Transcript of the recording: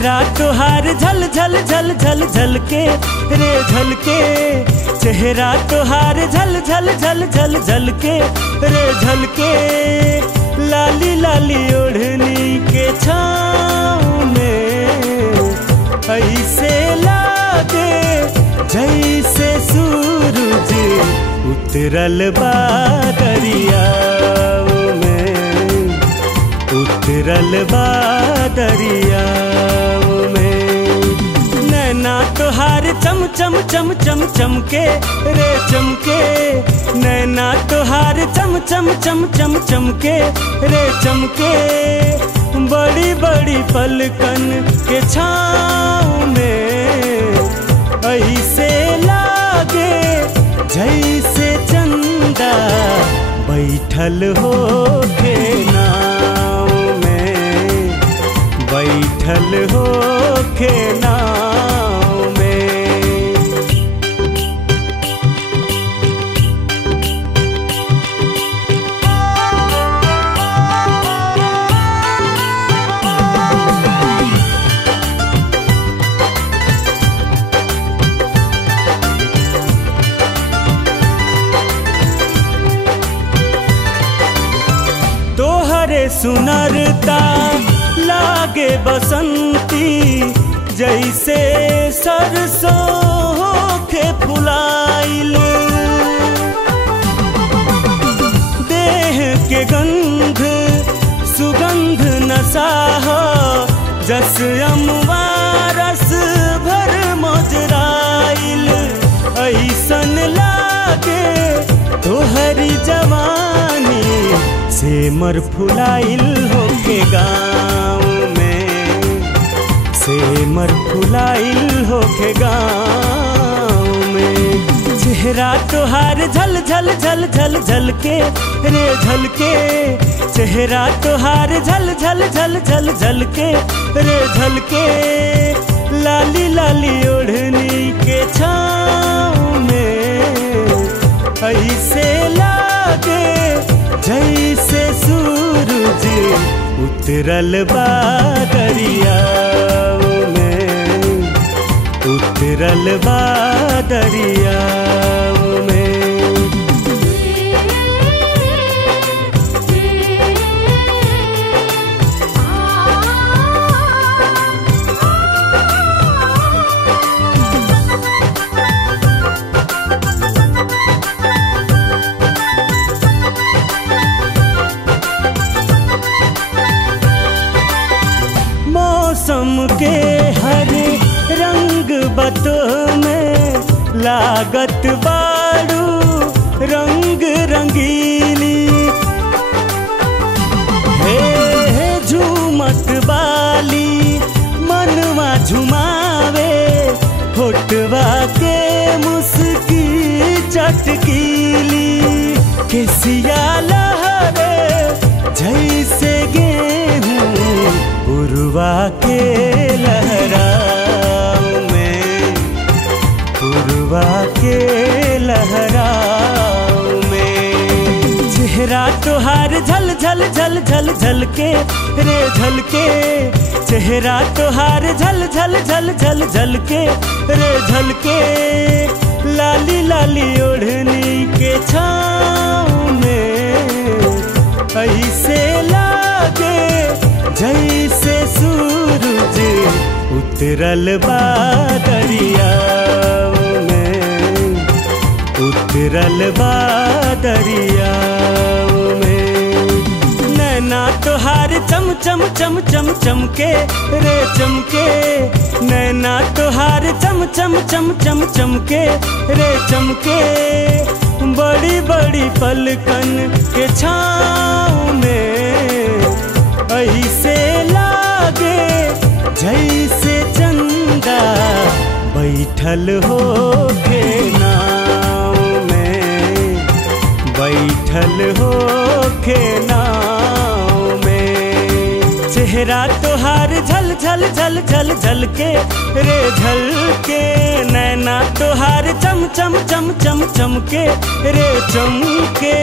चेहरा तोहार झल झल झल झल झल के रे झल के, चेहरा तोहार झल झल झल झल झल के रे झल के। लाली लाली ओढ़नी के छाँव में ऐसे लागे जैसे सूरज उतरल बा दरियाव में, उतरल बा दरियाव में। नैना तोहार चम चम चम चम चमके रे चमके, नैना तोहार चम चम चम चम चमके रे चमके। बड़ी बड़ी पलकन के छाँव में ऐसे लागे जैसे चंदा बैठल हो के नाव में, बैठल हो के नाव में। तोहरे सुनरता लागे बसंती जैसे सरसों होके फुलाइल। देह के गंध सुगंध नसाह जस अमवा रस भर मोजराइल। ऐसन लागे तोहरी जवानी सेमर फुलाइल होके गाँव में, सेमर फुलाइल होके गाँव में। चेहरा तोहार झल झल झल झल झल के रे झल के, चेहरा तोहार झल झल झल झल झल के रे झल के। लाली लाली ओढ़नी के छाँव में ऐसे लागे जैसे सूरज उतरल बा दरियाव में, उतरल बा दरियाव में। मौसम के हर रंग बतों में लागत बारू रंग रंगीली। हे झूमत बाली मनवा झुमावे, होठवा के मुस्की चटकीली। केसिया लहरे जैसे गेहूं पुरवा के लहराव में, पुरवा के लहराव में। चेहरा तोहार झल झल झल झल झल के रे झल के, चेहरा तोहार झल झल झल झल झल के रे झल के। लाली लाली ओढ़नी के छाँव में ऐसे लागे जैसे सूरज उतरल बा दरियाव में, उतरल बा दरियाव में। नैना तोहार चम चम चम चम चमके रे चमके, नैना तोहार चम चम चम चम चमके रे चमके। बड़ी बड़ी पलकन के छाँव में ऐसे लागे जैसे चंदा बैठल हो के नाव में, बैठल हो के नाव में। चेहरा तोहार झल झल झल झल झल के रे झल के, नैना तोहार चम चम चम चम चमके रे चमके।